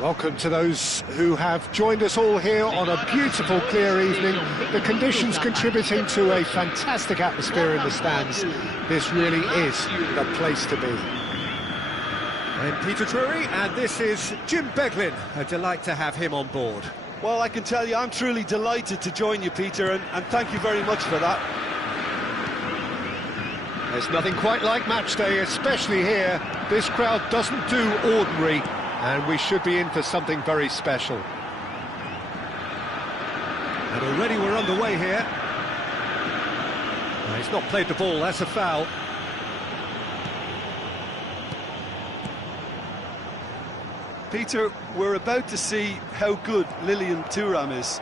Welcome to those who have joined us all here on a beautiful, clear evening. The conditions contributing to a fantastic atmosphere in the stands. This really is the place to be. I'm Peter Drury, and this is Jim Beglin. A delight to have him on board. Well, I can tell you, I'm truly delighted to join you, Peter, and thank you very much for that. There's nothing quite like match day, especially here. This crowd doesn't do ordinary, and we should be in for something very special. And already we're underway here. He's not played the ball, that's a foul. Peter, we're about to see how good Lilian Thuram is.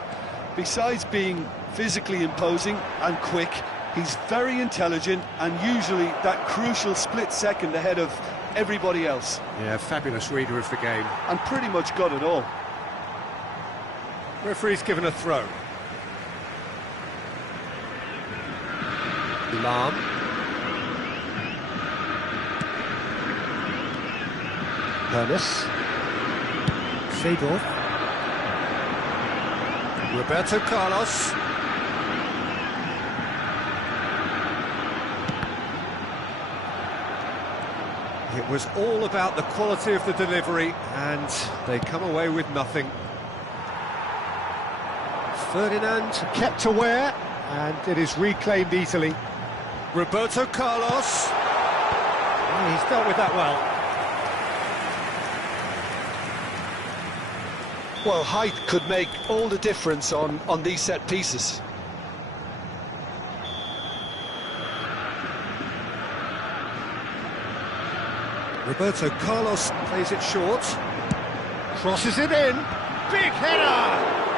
Besides being physically imposing and quick, he's very intelligent and usually that crucial split second ahead of everybody else. Yeah, fabulous reader of the game. And pretty much got it all. Referee's given a throw. Lahm. Hoeneß. Seedorf. Roberto Carlos. It was all about the quality of the delivery, and they come away with nothing. Ferdinand kept aware, and it is reclaimed easily. Roberto Carlos. Oh, he's dealt with that well. Well, height could make all the difference on these set pieces. Roberto Carlos plays it short. Crosses it in. Big header!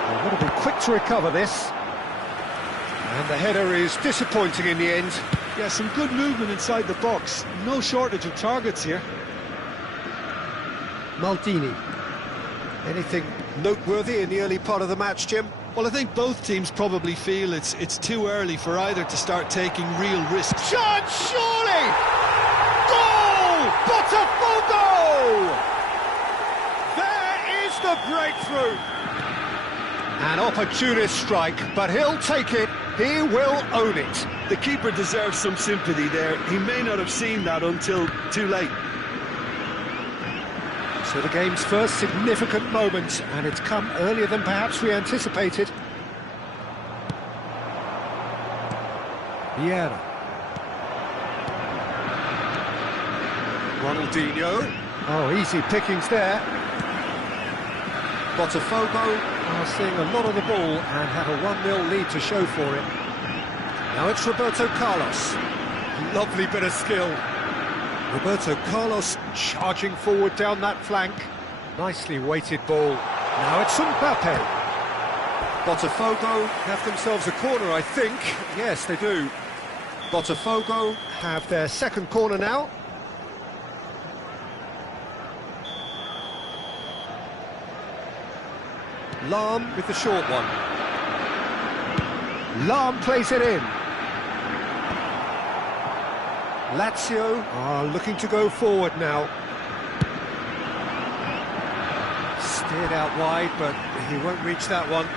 They've got to be quick to recover this. And the header is disappointing in the end. Yeah, some good movement inside the box. No shortage of targets here. Maldini. Anything noteworthy in the early part of the match, Jim? Well, I think both teams probably feel it's too early for either to start taking real risks. Chance, surely! Goal! Botafogo! There is the breakthrough! An opportunist strike, but he'll take it. He will own it. The keeper deserves some sympathy there. He may not have seen that until too late. So the game's first significant moment, and it's come earlier than perhaps we anticipated. Vieira. Ronaldinho. Oh, easy pickings there. Botafogo are seeing a lot of the ball and have a 1-0 lead to show for it. Now it's Roberto Carlos. Lovely bit of skill. Roberto Carlos charging forward down that flank. Nicely weighted ball. Now it's Mbappe. Botafogo have themselves a corner, I think. Yes, they do. Botafogo have their second corner now. Lahm with the short one. Lahm plays it in. Lazio are looking to go forward now. Steered out wide, but he won't reach that one.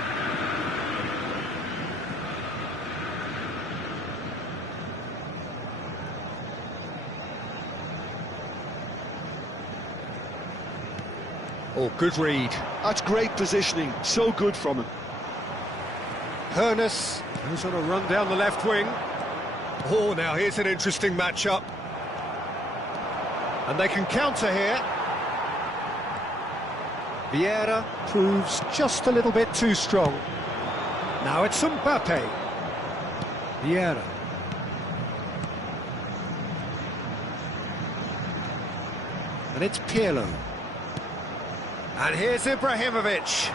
Oh, good read. That's great positioning, so good from him. Hoeneß goes on a run down the left wing. Oh, now here's an interesting matchup. And they can counter here. Vieira proves just a little bit too strong. Now it's Mbappe. Vieira. And it's Pirlo. And here's Ibrahimovic.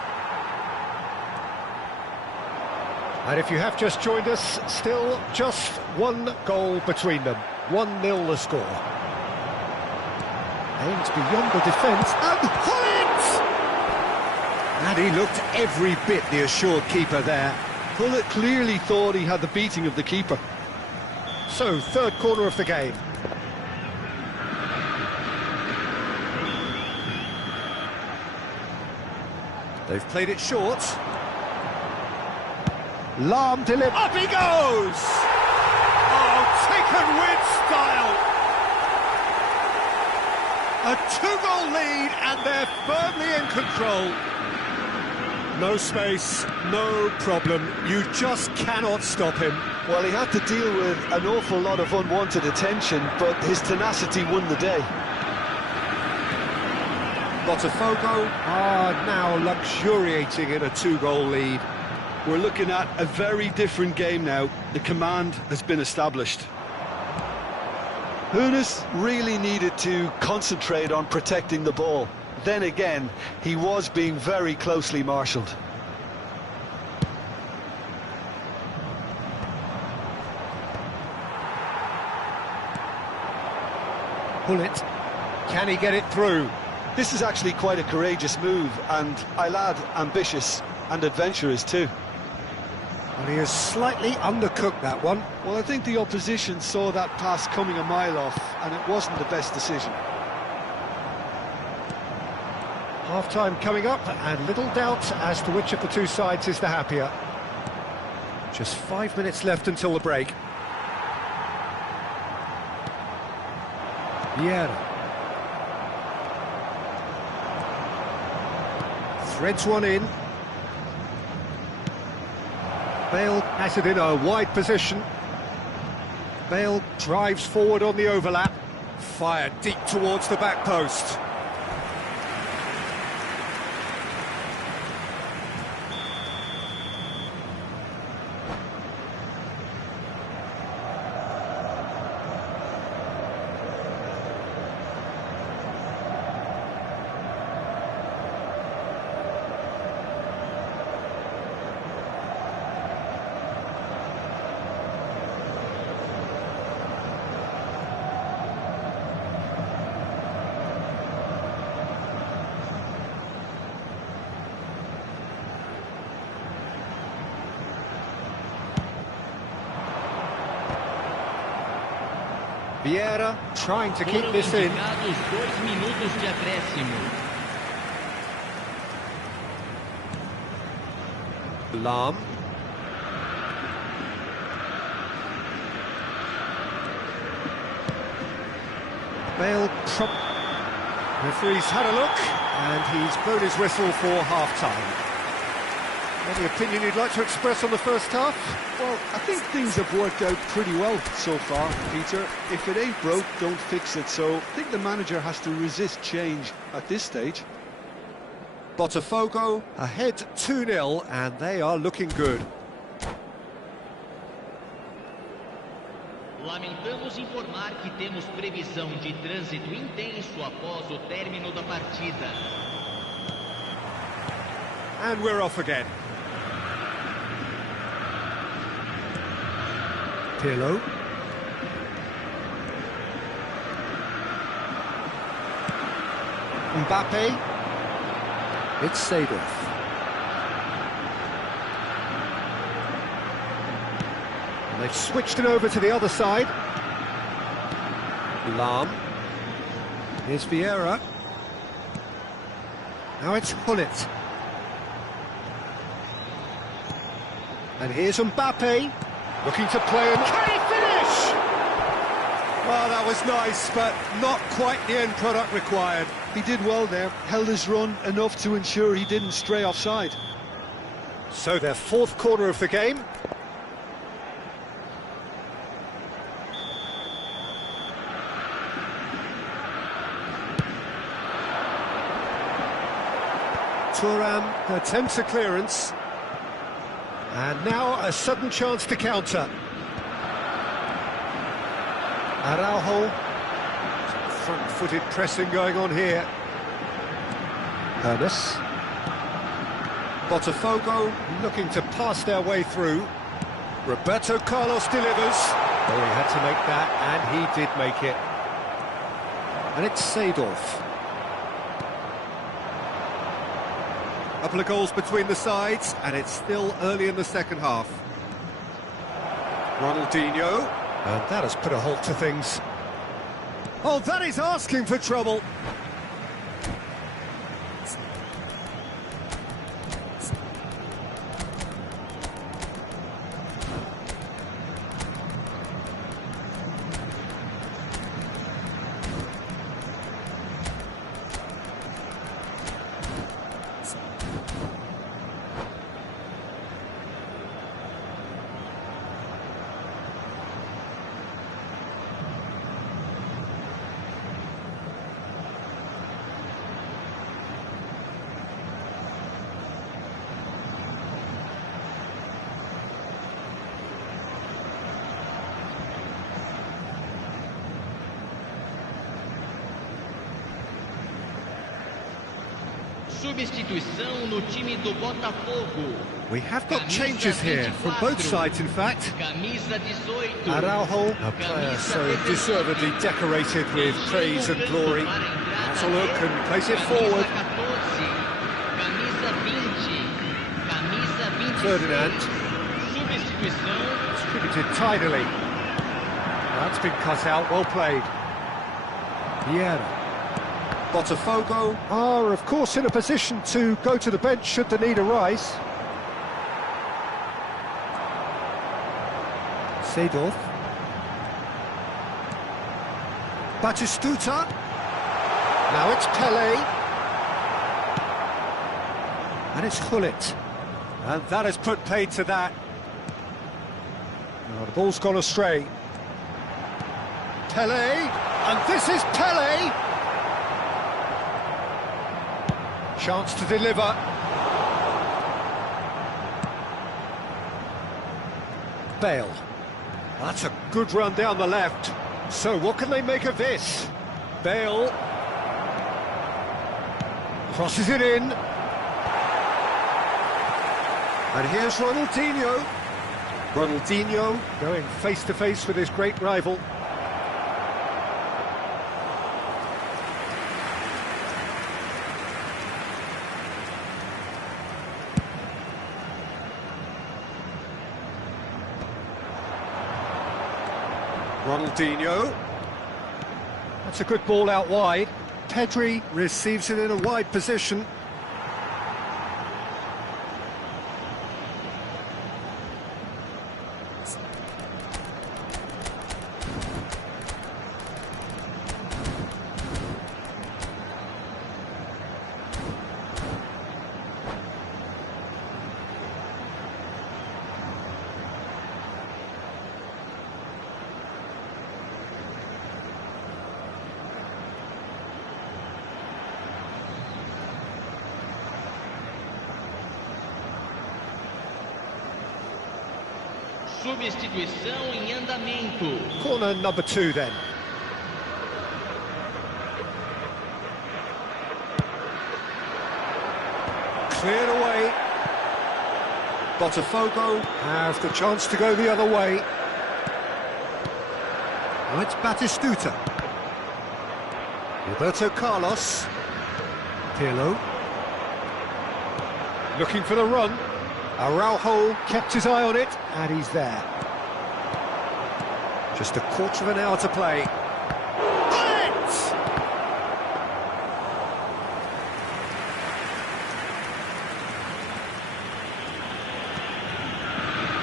And if you have just joined us, still just one goal between them. 1-0 the score. Aims beyond the defence, and Hullet! And he looked every bit the assured keeper there. Hullet clearly thought he had the beating of the keeper. So, third corner of the game. They've played it short. Lahm delivers. Up he goes! Oh, taken with style! A two-goal lead, and they're firmly in control. No space, no problem. You just cannot stop him. Well, he had to deal with an awful lot of unwanted attention, but his tenacity won the day. Botafogo are now luxuriating in a two-goal lead. We're looking at a very different game now. The command has been established. Hoeneß really needed to concentrate on protecting the ball. Then again, he was being very closely marshalled. Gullit, can he get it through? This is actually quite a courageous move, and I'll add ambitious and adventurous too. Well, he has slightly undercooked that one. Well, I think the opposition saw that pass coming a mile off, and it wasn't the best decision. Half-time coming up, and little doubt as to which of the two sides is the happier. Just 5 minutes left until the break. Vieira. Threads one in. Bale has it in a wide position. Bale drives forward on the overlap. Fired deep towards the back post. Vieira trying to keep this in. 2 minutos de acréscimo. Lahm. Bale referee's had a look, and he's blown his whistle for half-time. Any opinion you'd like to express on the first half? Well, I think things have worked out pretty well so far, Peter. If it ain't broke, don't fix it. So I think the manager has to resist change at this stage. Botafogo ahead 2-0, and they are looking good. Lamentamos informar que temos previsão de trânsito intenso após o término da partida. And we're off again. Pirlo. Mbappe. It's Seedorf. And they've switched it over to the other side. Lahm. Here's Vieira. Now it's Gullit. And here's Mbappe. Looking to play, and can he finish? Well, that was nice, but not quite the end product required. He did well there, held his run enough to ensure he didn't stray offside. So their fourth corner of the game. Thuram attempts a clearance. And now a sudden chance to counter. Araujo. Some front-footed pressing going on here. Hoeneß. Botafogo looking to pass their way through. Roberto Carlos delivers. Oh, he had to make that, and he did make it. And it's Seedorf. Couple of goals between the sides, and it's still early in the second half. Ronaldinho, and that has put a halt to things. Oh, that is asking for trouble. Substituição no time do Botafogo. We have got changes here, from both sides in fact. Camisa 18. Araujo, a player so deservedly decorated with praise and glory. Has a look and plays it forward. Camisa 20. Camisa 26. Ferdinand. Substituição. Distributed tidily. That's been cut out, well played. Vieira. Botafogo Are, of course, in a position to go to the bench should the need arise. Seedorf. Batistuta. Now it's Pelé. And it's Gullit. And that has put paid to that. Oh, the ball's gone astray. Pelé. And this is Pelé. Chance to deliver. Bale. That's a good run down the left. So what can they make of this? Bale crosses it in. And here's Ronaldinho. Ronaldinho going face to face with his great rival. Ronaldinho. That's a good ball out wide. Pedri receives it in a wide position. Substituição em andamento. Corner number 2 then. Cleared away. Botafogo Have the chance to go the other way. Now it's Batistuta. Roberto Carlos. Pirlo. Looking for the run. Araujo kept his eye on it, and he's there. Just a quarter of an hour to play. Hit!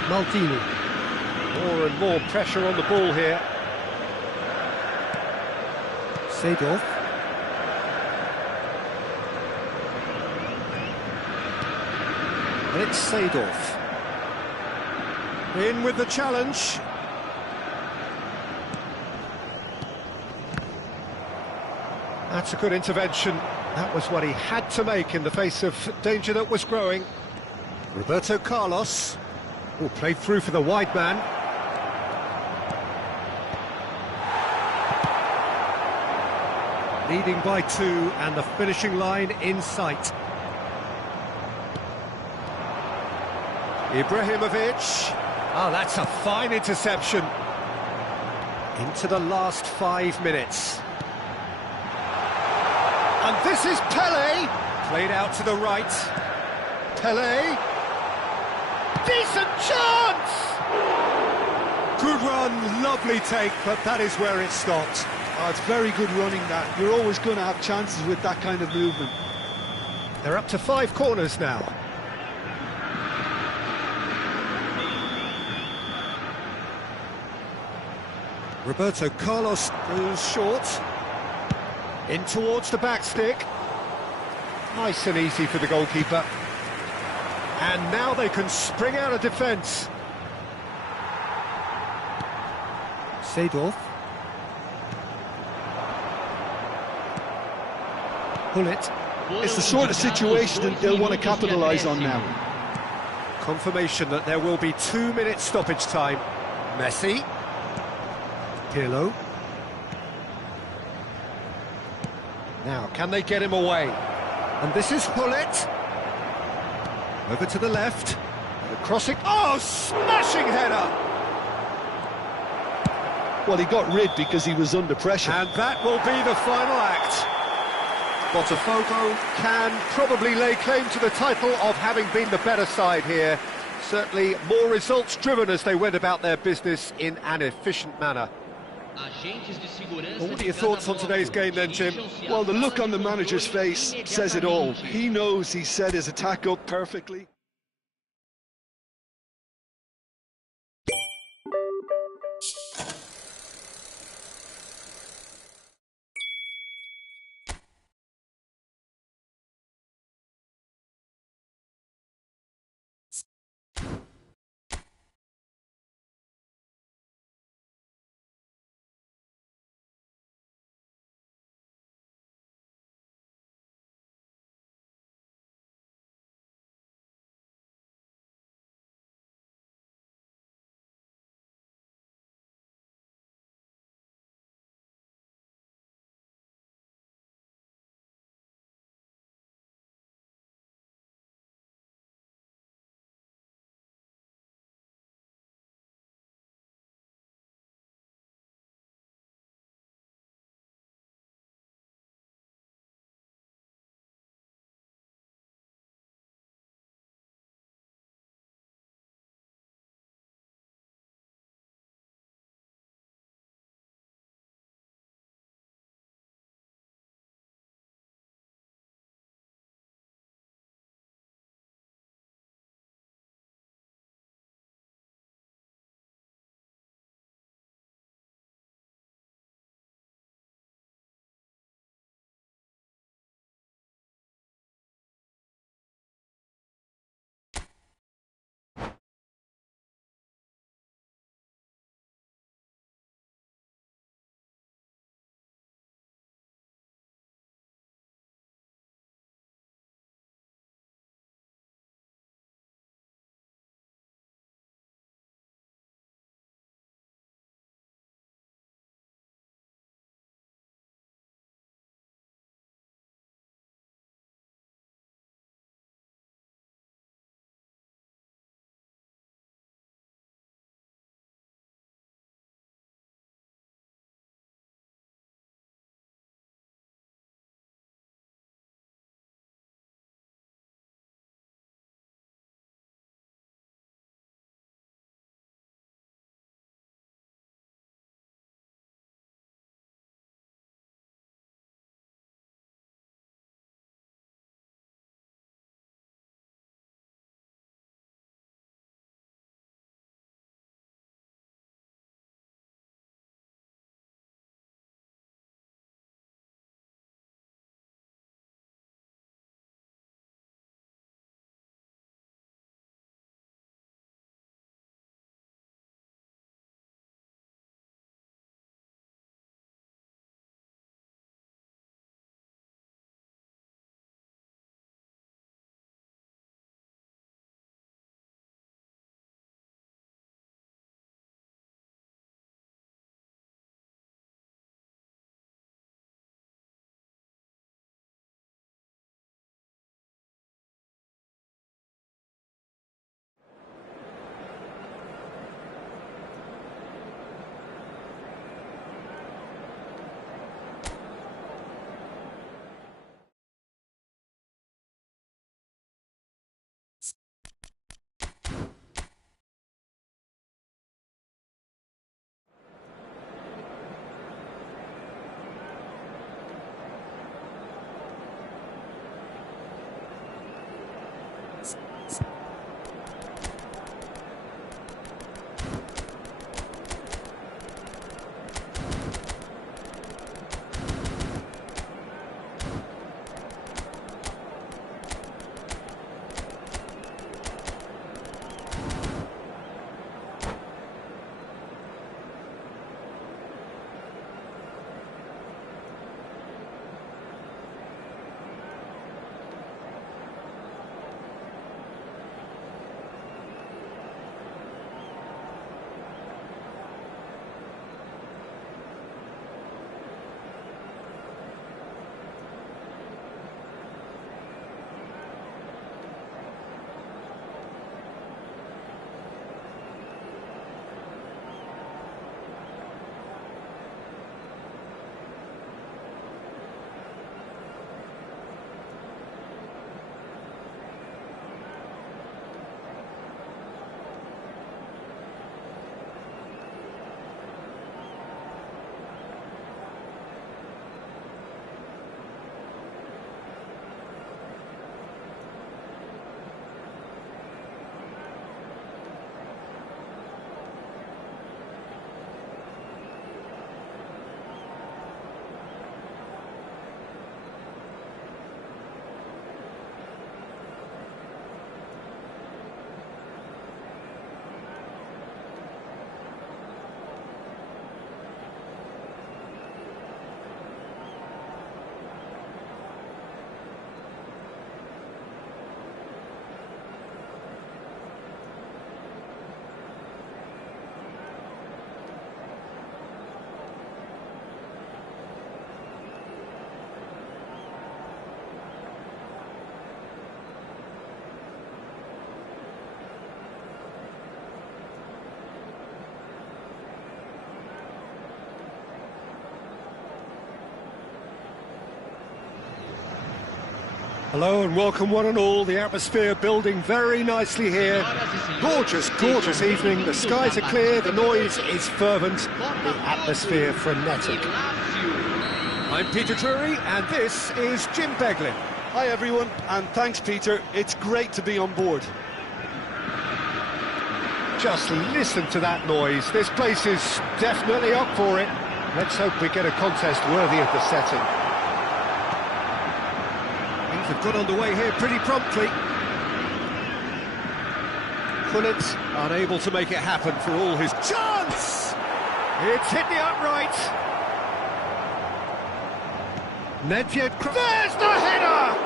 Maldini. More and more pressure on the ball here. Seedorf. And it's Seedorf. In with the challenge. That's a good intervention. That was what he had to make in the face of danger that was growing. Roberto Carlos, who played through for the wide man. Leading by 2 and the finishing line in sight. Ibrahimovic. Oh, that's a fine interception. Into the last 5 minutes. And this is Pelé. Played out to the right. Pelé. Decent chance! Good run, lovely take, but that is where it stopped. Oh, it's very good running that. You're always going to have chances with that kind of movement. They're up to 5 corners now. Roberto Carlos goes short. In towards the back stick. Nice and easy for the goalkeeper. And now they can spring out of defence. Seedorf. Gullit. It's the sort of situation that they'll want to capitalise on now. Confirmation that there will be 2 minutes stoppage time. Messi. Pirlo. Now, can they get him away? And this is Hullet. Over to the left. The crossing. Oh, smashing header! Well, he got rid because he was under pressure. And that will be the final act. Botafogo can probably lay claim to the title of having been the better side here. Certainly more results-driven as they went about their business in an efficient manner. Well, what are your thoughts on today's game then, Tim? Well, the look on the manager's face says it all. He knows he set his attack up perfectly. Hello and welcome one and all. The atmosphere building very nicely here. Gorgeous, gorgeous evening. The skies are clear, the noise is fervent, the atmosphere frenetic. I'm Peter Drury and this is Jim Beglin. Hi everyone, and thanks Peter, it's great to be on board. Just listen to that noise. This place is definitely up for it. Let's hope we get a contest worthy of the setting. Things have got underway here pretty promptly. Gullit unable to make it happen for all his chance! It's hit the upright. Nedved, there's the header!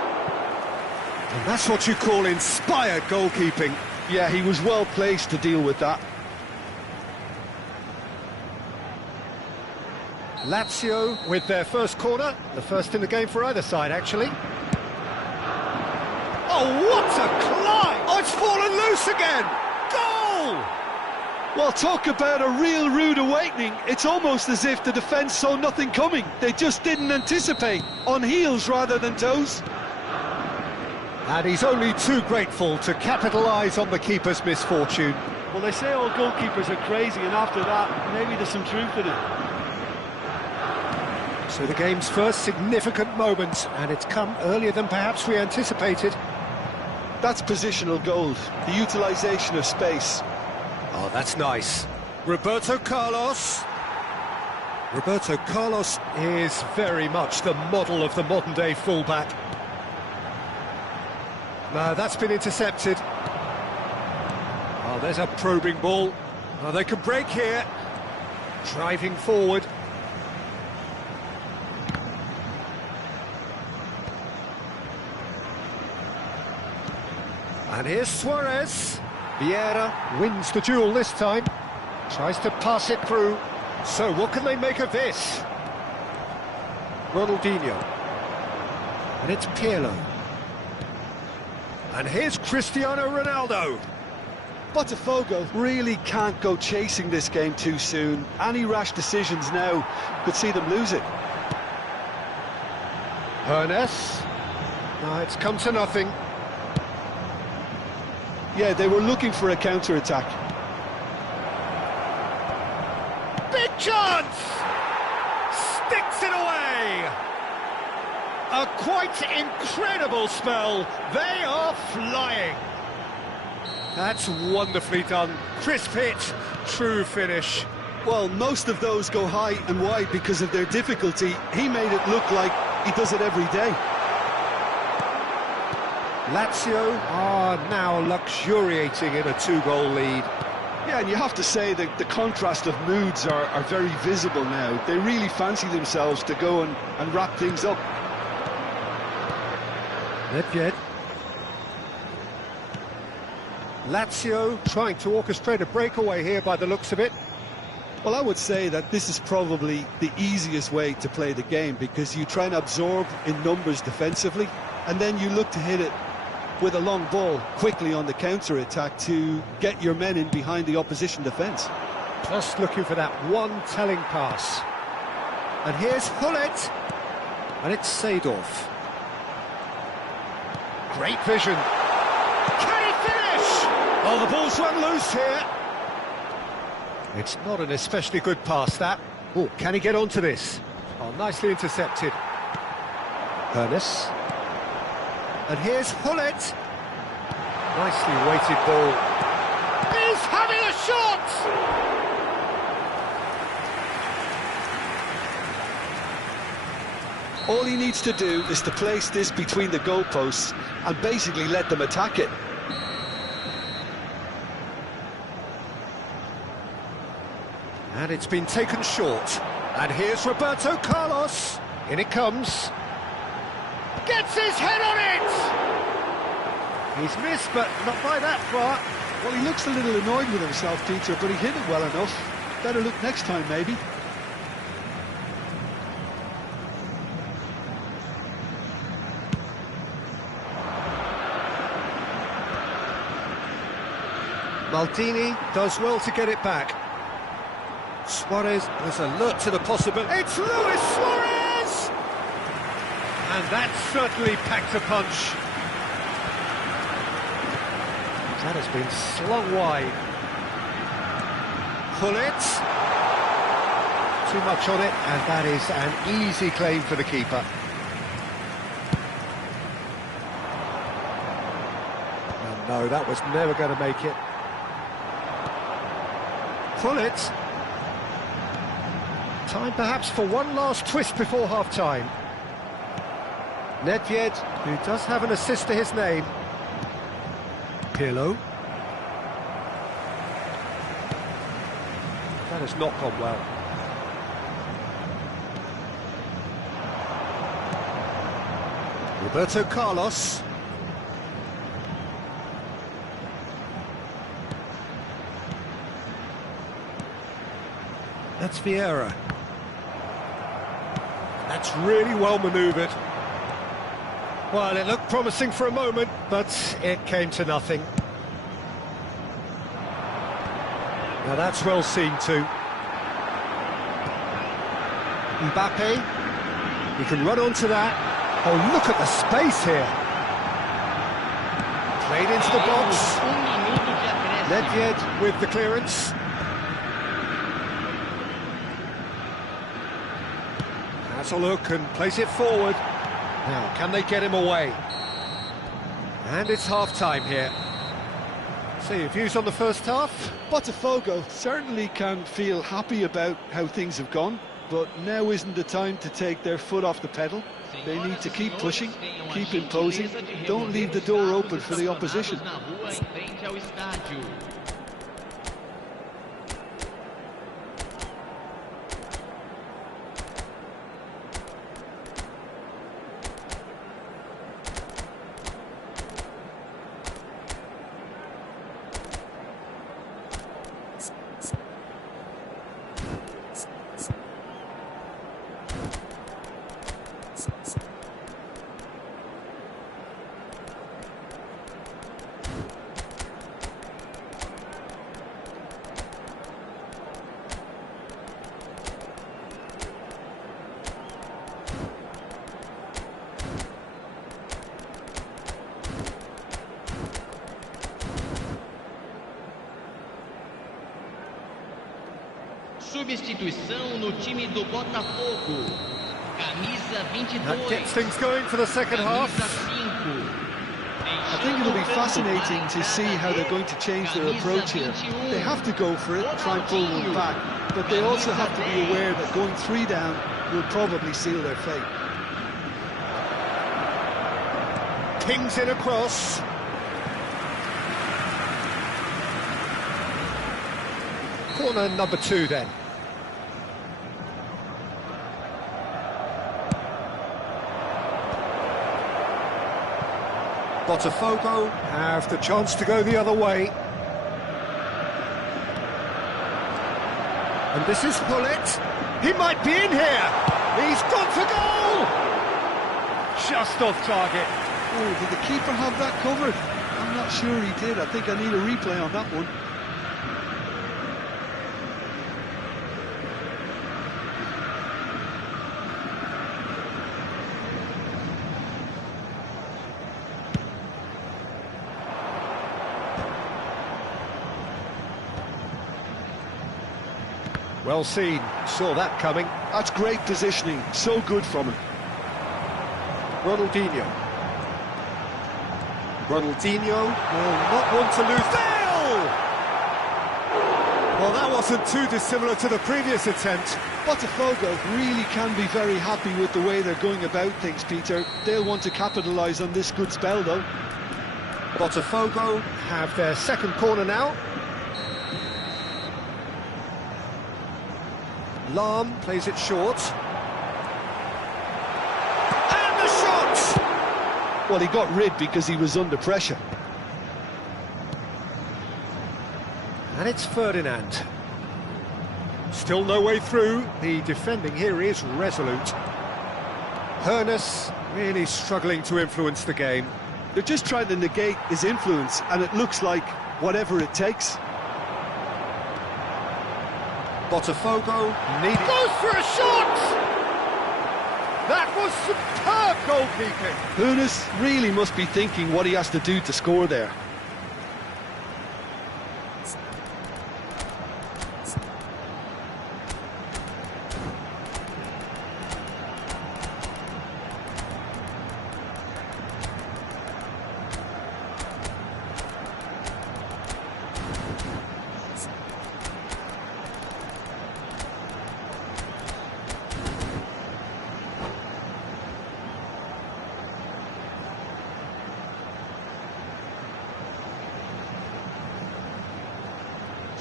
And that's what you call inspired goalkeeping. Yeah, he was well placed to deal with that. Lazio with their first corner, the first in the game for either side, actually. Oh, what a climb! Oh, it's fallen loose again! Goal! Well, talk about a real rude awakening. It's almost as if the defence saw nothing coming. They just didn't anticipate. On heels rather than toes. And he's only too grateful to capitalise on the keeper's misfortune. Well, they say all goalkeepers are crazy, and after that, maybe there's some truth in it. So the game's first significant moment, and it's come earlier than perhaps we anticipated. That's positional gold, the utilisation of space. Oh, that's nice. Roberto Carlos. Roberto Carlos is very much the model of the modern-day fullback. No, that's been intercepted. Oh, there's a probing ball. Oh, they can break here. Driving forward. And here's Suarez. Vieira wins the duel this time. Tries to pass it through. So what can they make of this? Ronaldinho. And it's Pirlo. And here's Cristiano Ronaldo. Botafogo really can't go chasing this game too soon. Any rash decisions now could see them lose it. Hernes. No, it's come to nothing. Yeah, they were looking for a counter-attack. Big chance! Sticks it away! A quite incredible spell. They are flying. That's wonderfully done. Crisp hit, true finish. Well, most of those go high and wide because of their difficulty. He made it look like he does it every day. Lazio are now luxuriating in a 2-goal lead. Yeah, and you have to say that the contrast of moods are very visible now. They really fancy themselves to go and wrap things up. Nedved. Lazio trying to orchestrate a breakaway here by the looks of it. Well, I would say that this is probably the easiest way to play the game because you try and absorb in numbers defensively and then you look to hit it with a long ball quickly on the counter-attack to get your men in behind the opposition defence. Just looking for that one telling pass. And here's Gullit. And it's Seedorf. Great vision. Can he finish? Oh, the ball's run loose here. It's not an especially good pass, that. Oh, can he get onto this? Oh, nicely intercepted. Hernes. And here's Gullit. Nicely weighted ball. He's having a shot! All he needs to do is to place this between the goalposts and basically let them attack it. And it's been taken short. And here's Roberto Carlos. In it comes. Gets his head on it! He's missed, but not by that far. Well, he looks a little annoyed with himself, Peter, but he hit it well enough. Better look next time, maybe. Maldini does well to get it back. Suarez was alert to the possibility. It's Luis Suarez! And that certainly packed a punch. That has been slung wide. Pull it. Too much on it, and that is an easy claim for the keeper. Oh, no, that was never going to make it. Pull it. Time perhaps for one last twist before half-time. Nedved, who does have an assist to his name. Pirlo. That has not gone well. Roberto Carlos. That's Vieira. That's really well manoeuvred. Well, it looked promising for a moment, but it came to nothing. Now that's well seen too. Mbappe. He can run onto that. Oh, look at the space here. Played into the box. Nedved with the clearance. Has a look and plays it forward. Now, can they get him away? And it's half-time here. So, your views on the first half? Botafogo certainly can feel happy about how things have gone, but now isn't the time to take their foot off the pedal. They need to keep pushing, keep imposing, don't leave the door open for the opposition. Substituição no time do Botafogo. Camisa 22. That gets things going for the second half. I think it'll be fascinating to see how they're going to change their approach here. They have to go for it, try and pull one back, but they also have to be aware that going 3 down will probably seal their fate. Pings in across. Corner number 2 then. Botafogo have the chance to go the other way. And this is Pullet. He might be in here. He's gone for goal. Just off target. Oh, did the keeper have that covered? I'm not sure he did. I think I need a replay on that one. Well seen, saw that coming. That's great positioning, so good from him. Ronaldinho. Ronaldinho will not want to lose. Dale! Well, that wasn't too dissimilar to the previous attempt. Botafogo really can be very happy with the way they're going about things, Peter. They'll want to capitalise on this good spell, though. Botafogo have their second corner now. Lahm plays it short. And the shot! Well, he got rid because he was under pressure. And it's Ferdinand. Still no way through. The defending here is resolute. Hoeneß really struggling to influence the game. They're just trying to negate his influence, and it looks like whatever it takes. Botafogo goes for a shot! That was superb! Superb goalkeeping. Hoeneß really must be thinking what he has to do to score there.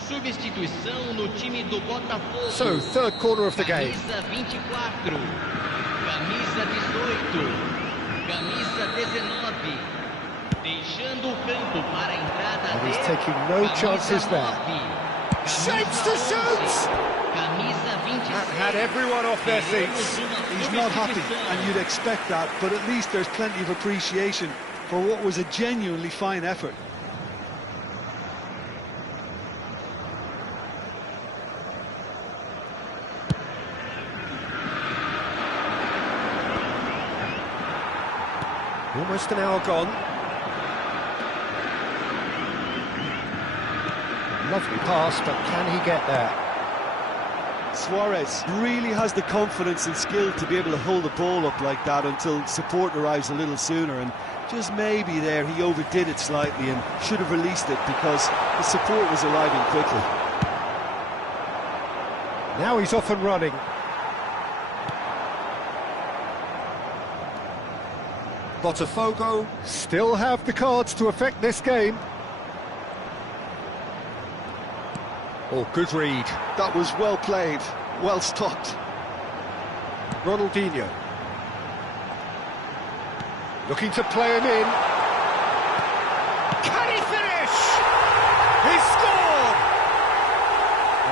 Substituição no time do Botafogo. So, third corner of the game. Camisa 24, camisa 18, camisa 19. Deixando o campo para a entrada And he's de taking no chances there. Shapes to shoot! Camisa 26. That had everyone off their seats. He's not happy, and you'd expect that, but at least there's plenty of appreciation for what was a genuinely fine effort. Almost an hour gone. Lovely pass, but can he get there? Suarez really has the confidence and skill to be able to hold the ball up like that until support arrives a little sooner, and just maybe there he overdid it slightly and should have released it because the support was arriving quickly. Now he's off and running. Botafogo still have the cards to affect this game. Oh, good read. That was well played, well stopped. Ronaldinho. Looking to play him in. Can he finish? He's scored!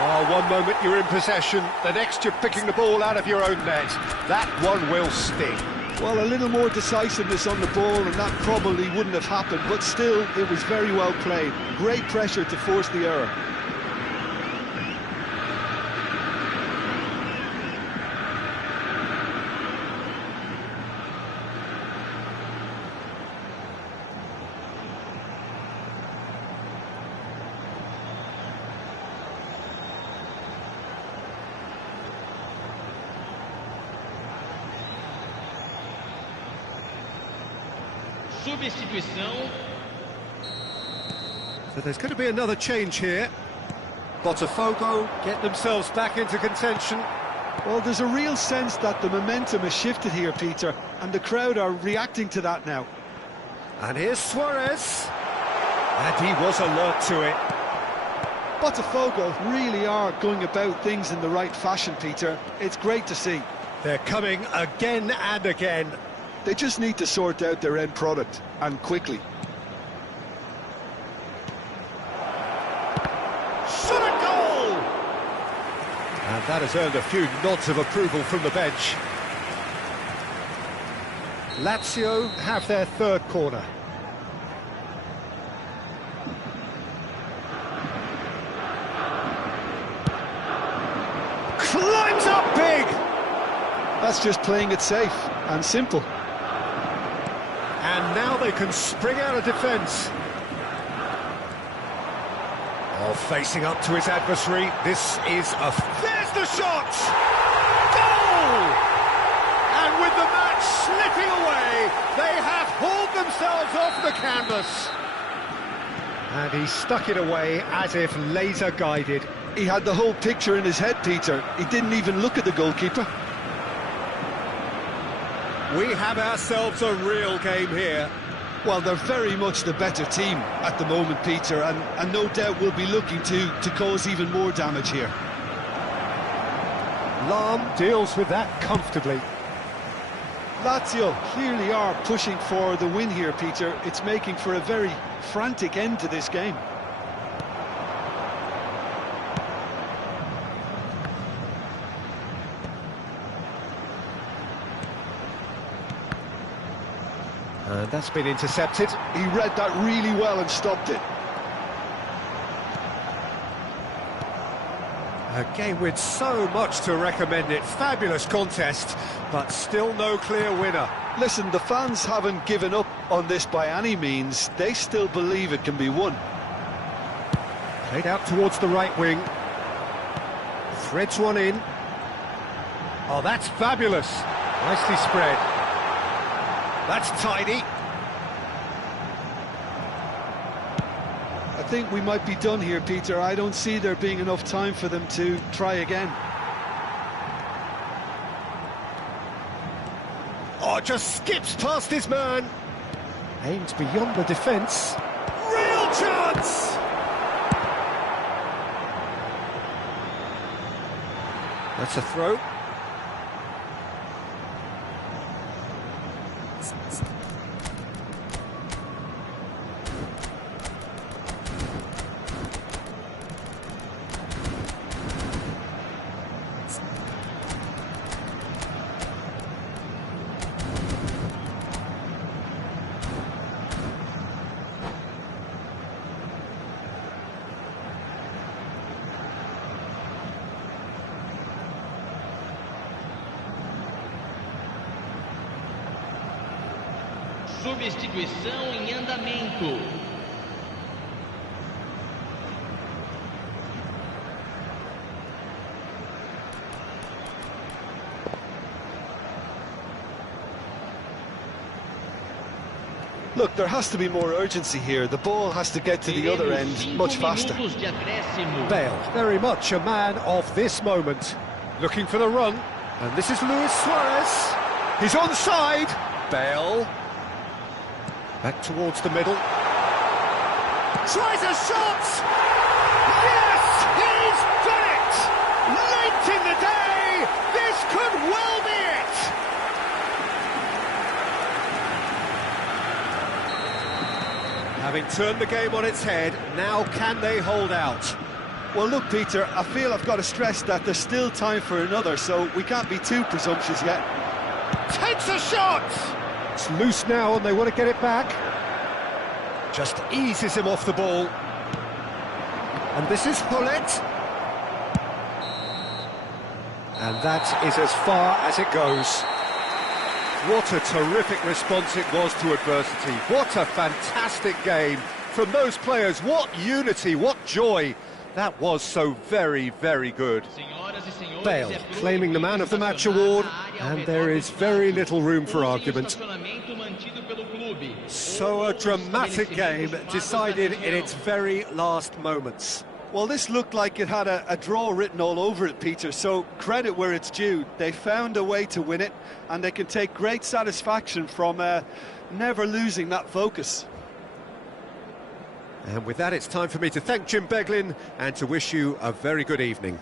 Oh, one moment you're in possession, the next you're picking the ball out of your own net. That one will sting. Well, a little more decisiveness on the ball and that probably wouldn't have happened, but still, it was very well played. Great pressure to force the error. Substituição. So there's going to be another change here. Botafogo get themselves back into contention. Well, there's a real sense that the momentum has shifted here, Peter, and the crowd are reacting to that now. And here's Suarez. And he was alert to it. Botafogo really are going about things in the right fashion, Peter. It's great to see. They're coming again and again. They just need to sort out their end product, and quickly. Shot a goal! And that has earned a few nods of approval from the bench. Lazio have their third corner. Climbs up big! That's just playing it safe and simple. And now they can spring out of defence. Oh, facing up to his adversary. This is a... There's the shot! Goal! And with the match slipping away, they have hauled themselves off the canvas. And he stuck it away as if laser-guided. He had the whole picture in his head, Peter. He didn't even look at the goalkeeper. We have ourselves a real game here. Well, they're very much the better team at the moment, Peter, and no doubt will be looking to cause even more damage here. Lahm deals with that comfortably. Lazio clearly are pushing for the win here, Peter. It's making for a very frantic end to this game. That's been intercepted. He read that really well and stopped it. A game with so much to recommend it. Fabulous contest, but still no clear winner. Listen, the fans haven't given up on this by any means. They still believe it can be won. Played out towards the right wing. Threads one in. Oh, that's fabulous. Nicely spread. That's tidy. I think we might be done here, Peter. I don't see there being enough time for them to try again. Oh, just skips past his man. Aims beyond the defence. Real chance! That's a throw. Substituição em andamento. Look, there has to be more urgency here. The ball has to get to the other end much faster. Bale, very much a man of this moment. Looking for the run, and this is Luis Suarez. He's onside. Bale. Back towards the middle. Tries a shot! Yes! He's done it! Late in the day! This could well be it! Having turned the game on its head, now can they hold out? Well, look, Peter, I feel I've got to stress that there's still time for another, so we can't be too presumptuous yet. Takes a shot! It's loose now and they want to get it back. Just eases him off the ball. And this is Hullet. And that is as far as it goes. What a terrific response it was to adversity. What a fantastic game from those players. What unity, what joy. That was so very, very good. Bale claiming the Man of the Match award, and there is very little room for argument. So a dramatic game decided in its very last moments. Well, this looked like it had a draw written all over it, Peter, so credit where it's due. They found a way to win it, and they can take great satisfaction from never losing that focus. And with that, it's time for me to thank Jim Beglin and to wish you a very good evening.